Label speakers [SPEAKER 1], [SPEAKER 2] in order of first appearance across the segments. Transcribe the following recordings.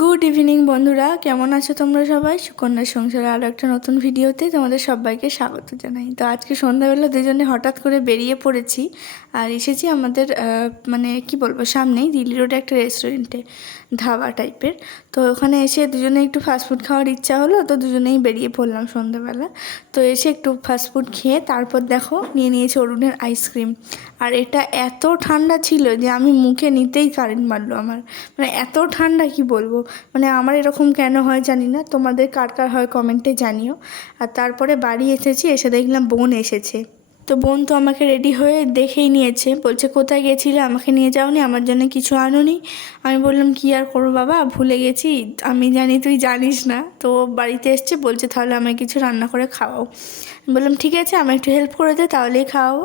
[SPEAKER 1] Good evening বন্ধুরা। কেমন আছো তোমরা সবাই? সুকন্যা সংসারে আরও একটা নতুন ভিডিওতে তোমাদের সবাইকে স্বাগত জানাই। তো আজকে সন্ধ্যাবেলা দুজনে হঠাৎ করে বেরিয়ে পড়েছি আর এসেছি আমাদের মানে কি বলব, সামনেই দিল্লি রোডে একটা রেস্টুরেন্টে ধাবা টাইপের। তো ওখানে এসে দুজনে একটু ফাস্টফুড খাওয়ার ইচ্ছা হলো, তো দুজনেই বেরিয়ে পড়লাম সন্ধ্যাবেলা। তো এসে একটু ফাস্টফুড খেয়ে তারপর দেখো নিয়ে নিয়েছে অরুণের আইসক্রিম আর এটা এত ঠান্ডা ছিল যে আমি মুখে নিতেই কারেন্ট মারলো আমার। মানে এত ঠান্ডা কি বলব? মানে আমার এরকম কেন হয় জানি না, তোমাদের কার কার হয় কমেন্টে জানিও। আর তারপরে বাড়ি এসেছি, এসে দেখলাম বোন এসেছে। তো বোন তো আমাকে রেডি হয়ে দেখেই নিয়েছে। বলছে, কোথায় গেছিলে আমাকে নিয়ে যাওনি, আমার জন্য কিছু আনোনি। আমি বললাম, কি আর করো বাবা? ভুলে গেছি। আমি জানি তুই জানিস না। তো বাড়িতে এসছে, বলছে, তাহলে আমায় কিছু রান্না করে খাওয়াও। বললাম, ঠিক আছে, আমায় একটু হেল্প করে দে, তাহলেই খাওয়াবো।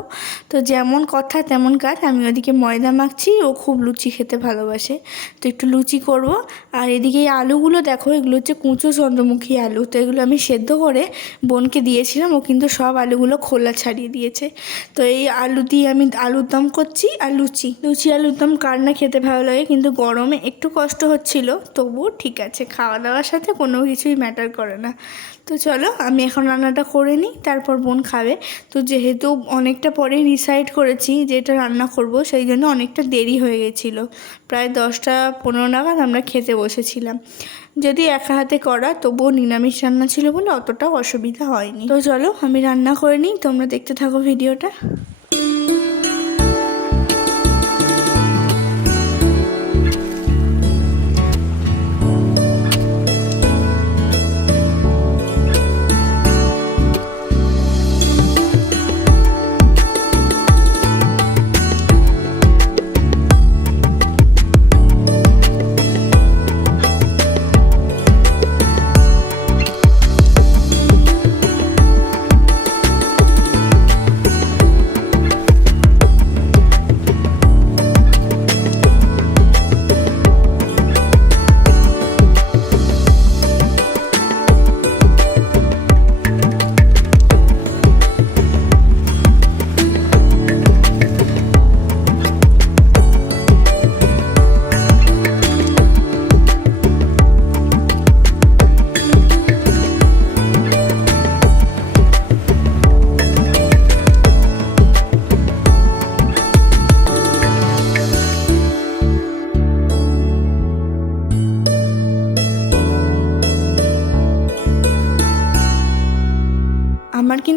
[SPEAKER 1] তো যেমন কথা তেমন কাজ। আমি ওদিকে ময়দা মাখছি, ও খুব লুচি খেতে ভালোবাসে। তো একটু লুচি করব। আর এদিকে এই আলুগুলো দেখো, এগুলো হচ্ছে কুঁচো চন্দ্রমুখী আলু। তো এগুলো আমি সেদ্ধ করে বোনকে দিয়েছিলাম, ও কিন্তু সব আলুগুলো খোলা ছাড়িয়ে দিয়েছে। তো এই আলু দিয়ে আমি আলুর দম করছি আর লুচি। লুচি আলুর দম কার না খেতে ভালো লাগে, কিন্তু গরমে একটু কষ্ট হচ্ছিল, তবুও ঠিক আছে, খাওয়া দাওয়ার সাথে কোনো কিছুই ম্যাটার করে না। তো চলো, আমি এখন রান্নাটা করে নিই, তারপর বোন খাবে। তো যেহেতু অনেকটা পরে ডিসাইড করেছি যে এটা রান্না করব, সেই জন্য অনেকটা দেরি হয়ে গেছিল। প্রায় দশটা পনেরো নাগাদ আমরা খেতে বসেছিলাম। যদি একা হাতে করা, তবুও নিরামিষ রান্না ছিল বলে অতটাও অসুবিধা হয়নি। তো চলো, আমি রান্না করে নিই, তোমরা দেখতে থাকো ভিডিওটা।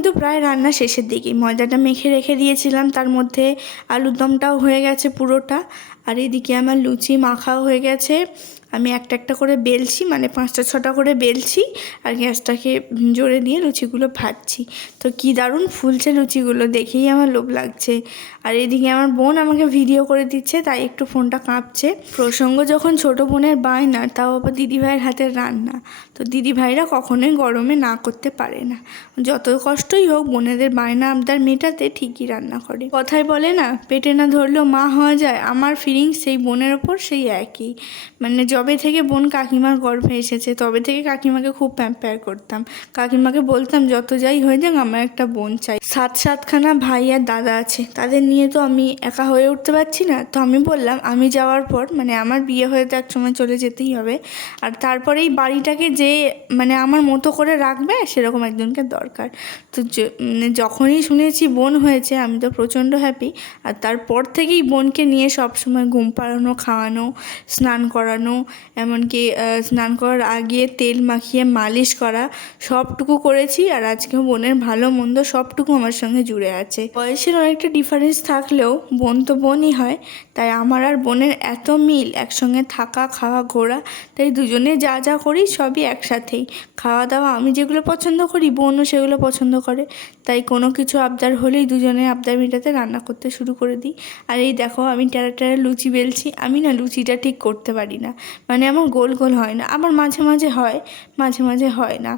[SPEAKER 1] কিন্তু প্রায় রান্না শেষের দিকে। ময়দাটা মেখে রেখে দিয়েছিলাম, তার মধ্যে আলুর দমটাও হয়ে গেছে পুরোটা। আর এদিকে আমার লুচি মাখাও হয়ে গেছে। আমি একটা একটা করে বেলছি মানে পাঁচটা, ছটা করে বেলছি আর গ্যাসটাকে জোরে দিয়ে লুচিগুলো ভাজছি। তো কি দারুণ ফুলছে লুচিগুলো, দেখেই আমার লোভ লাগছে। আর এদিকে আমার বোন আমাকে ভিডিও করে দিচ্ছে, তাই একটু ফোনটা কাঁপছে। প্রসঙ্গ যখন ছোট বোনের বায়না, তাও আবার দিদিভাইয়ের হাতের রান্না। তো দিদিভাইরা কখনোই গরমে না করতে পারে না। যত কষ্টই হোক, বোনেদের বায়না আবদার মেটাতে ঠিকই রান্না করে। কথায় বলে না, পেটে না ধরলেও মা হওয়া যায়। আমার ফিলিংস সেই বোনের ওপর সেই একই। মানে যবে থেকে বোন কাকিমার গর্ভে এসেছে, তবে থেকে কাকিমাকে খুব প্যাম্পায়ার করতাম। কাকিমাকে বলতাম, যত যাই হয়ে যাক, আমার একটা বোন চাই। সাত সাতখানা ভাই আর দাদা আছে, তাদের নিয়ে তো আমি একা হয়ে উঠতে পারছি না। তো আমি বললাম, আমি যাওয়ার পর মানে আমার বিয়ে হয়ে তো এক সময় চলে যেতেই হবে। আর তারপরে এই বাড়িটাকে যে মানে আমার মতো করে রাখবে, সেরকম একজনকে দরকার। তো মানে যখনই শুনেছি বোন হয়েছে, আমি তো প্রচণ্ড হ্যাপি আর তারপর থেকেই বোনকে নিয়ে সবসময় ঘুম পাড়ানো, খাওয়ানো, স্নান করানো এমনকি স্নান করার আগে তেল মাখিয়ে মালিশ করা সবটুকু করেছি আর আজকে বোনের ভালো মন্দ সবটুকু আমার সঙ্গে জুড়ে আছে। বয়সের অনেকটা ডিফারেন্স থাকলেও বোন তো বোনই হয়, তাই আমার আর বোনের এত মিল, একসঙ্গে থাকা, খাওয়া, ঘোরা, তাই দুজনে যা যা করি সবই একসাথেই। খাওয়া দাওয়া আমি যেগুলো পছন্দ করি, বোনও সেগুলো পছন্দ করে। তাই কোনো কিছু আবদার হলেই দুজনে আবদার মেটাতে রান্না করতে শুরু করে দিই। আর এই দেখো আমি টেরা টেরা লুচি বেলছি, আমি না লুচিটা ঠিক করতে পারি না। মানে আমার গোল গোল হয় না, আমার মাঝে মাঝে হয়, মাঝে মাঝে হয় না।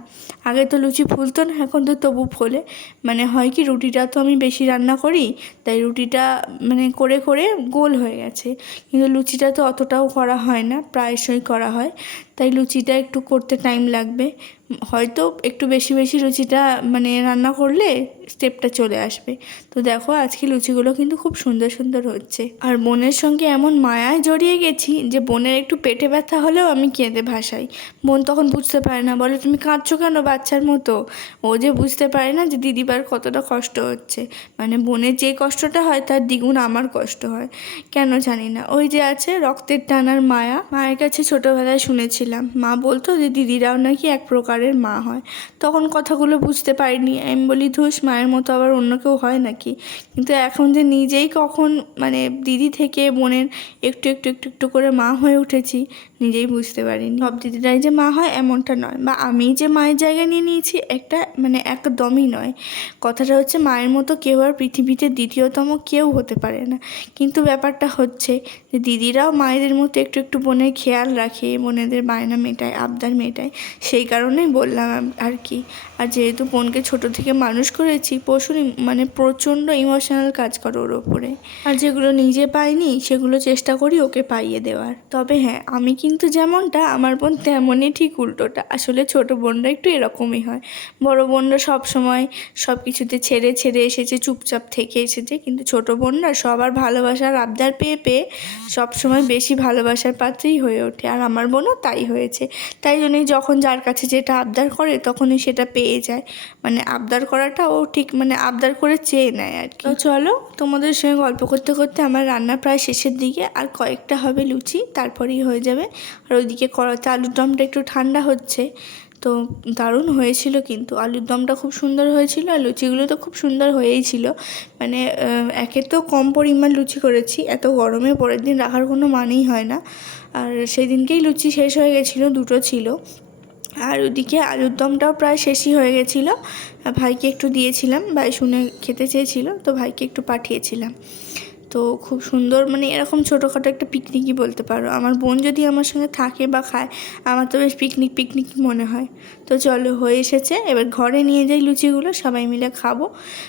[SPEAKER 1] আগে তো লুচি ফুলতো না, এখন তো তবু ফোলে। মানে হয় কি রুটিটা তো আমি বেশি রান্না করি, তাই রুটিটা মানে করে করে গোল হয়ে গেছে। কিন্তু লুচিটা তো অতটাও করা হয় না, প্রায়শই করা হয়। তাই লুচিটা একটু করতে টাইম লাগবে। হয়তো একটু বেশি বেশি রুচিটা মানে রান্না করলে স্টেপটা চলে আসবে। তো দেখো, আজকে লুচিগুলো কিন্তু খুব সুন্দর সুন্দর হচ্ছে। আর বোনের সঙ্গে এমন মায়ায় জড়িয়ে গেছি যে বোনের একটু পেটে ব্যথা হলেও আমি কেঁদে ভাসাই। বোন তখন বুঝতে পারে না, বলে, তুমি কাঁদছো কেন বাচ্চার মতো? ও যে বুঝতে পারে না যে দিদিবার কতটা কষ্ট হচ্ছে। মানে বোনের যে কষ্টটা হয়, তার দ্বিগুণ আমার কষ্ট হয়। কেন জানি না। ওই যে আছে রক্তের টানার মায়া। মায়ের কাছে ছোটোবেলায় শুনেছিলাম। মা বলতো যে দিদিরাও নাকি এক প্রকারের মা হয়। তখন কথাগুলো বুঝতে পারিনি। আমি বলি, ধুস মায়ের মতো আবার অন্য কেউ হয় নাকি? কিন্তু এখন যে নিজেই কখন মানে দিদি থেকে বোনের একটু একটু একটু একটু করে মা হয়ে উঠেছি নিজেই বুঝতে পারিনি। সব দিদিরাই যে মা হয় এমনটা নয়। বা আমি যে মায়ের জায়গা নিয়ে নিয়েছি একটা মানে একদমই নয়। কথাটা হচ্ছে মায়ের মতো কেউ আর পৃথিবীতে দ্বিতীয়তম কেউ হতে পারে না। কিন্তু ব্যাপারটা হচ্ছে যে দিদিরাও মায়েদের মতো একটু একটু বোনের খেয়াল রাখে, বোনেদের বায়না মেটায়, আবদার মেটায়। সেই কারণেই বললাম আর কি। আর যেহেতু বোনকে ছোট থেকে মানুষ করেছি প্রচুর মানে প্রচণ্ড ইমোশনাল কাজ করে ওর ওপরে। আর যেগুলো নিজে পাইনি, সেগুলো চেষ্টা করি ওকে পাইয়ে দেওয়ার। তবে হ্যাঁ আমি কিন্তু যেমনটা আমার বোন তেমনই ঠিক উল্টোটা। আসলে ছোট বোনরা একটু এরকমই হয়। বড় বোনরা সব সময় সব কিছুতে ছেড়ে ছেড়ে এসেছে, চুপচাপ থেকে এসেছে। কিন্তু ছোট বোনরা সবার ভালোবাসার আবদার পেয়ে পেয়ে সব সময় বেশি ভালোবাসার পাত্রই হয়ে ওঠে। আর আমার বোনও তাই হয়েছে। তাই জন্যই যখন যার কাছে যেটা আবদার করে তখনই সেটা পেয়ে যায়। মানে আবদার করাটা ও ঠিক মানে আবদার করে চেয়ে নেয় আর কি। চলো তোমাদের সঙ্গে গল্প করতে করতে আমার রান্না প্রায় শেষের দিকে আর কয়েকটা হবে লুচি, তারপরেই হয়ে যাবে আর ওইদিকে কড়াতে আলুর দমটা একটু ঠান্ডা হচ্ছে। তো দারুণ হয়েছিল কিন্তু। আলুর দমটা খুব সুন্দর হয়েছিল আর লুচিগুলো তো খুব সুন্দর হয়েই ছিল। মানে একে তো কম পরিমাণ লুচি করেছি, এত গরমে পরের দিন রাখার কোনো মানেই হয় না। আর সেই দিনকেই লুচি শেষ হয়ে গেছিল, দুটো ছিল। আর ওদিকে আলুর দমটাও প্রায় শেষই হয়ে গেছিল। ভাইকে একটু দিয়েছিলাম, ভাই শুনে খেতে চেয়েছিল, তো ভাইকে একটু পাঠিয়েছিলাম। তো খুব সুন্দর মানে এরকম ছোটোখাটো একটা পিকনিকই বলতে পারো। আমার বোন যদি আমার সঙ্গে থাকে বা খায়, আমার তো বেশ পিকনিক পিকনিক মনে হয়। তো চলো হয়ে এসেছে, এবার ঘরে নিয়ে যাই লুচিগুলো, সবাই মিলে খাব।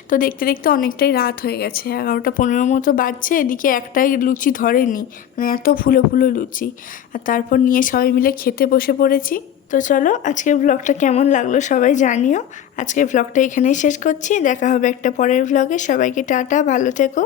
[SPEAKER 1] তো দেখতে দেখতে অনেকটাই রাত হয়ে গেছে, এগারোটা পনেরো মতো বাজছে, এদিকে একটাই লুচি ধরেনি মানে এত ফুলো ফুলো লুচি। আর তারপর নিয়ে সবাই মিলে খেতে বসে পড়েছি। তো চলো আজকের ব্লগটা কেমন লাগল সবাই জানিও। আজকের ব্লগটা এখানেই শেষ করছি, দেখা হবে একটা পরের ব্লগে সবাইকে টাটা, ভালো থেকো।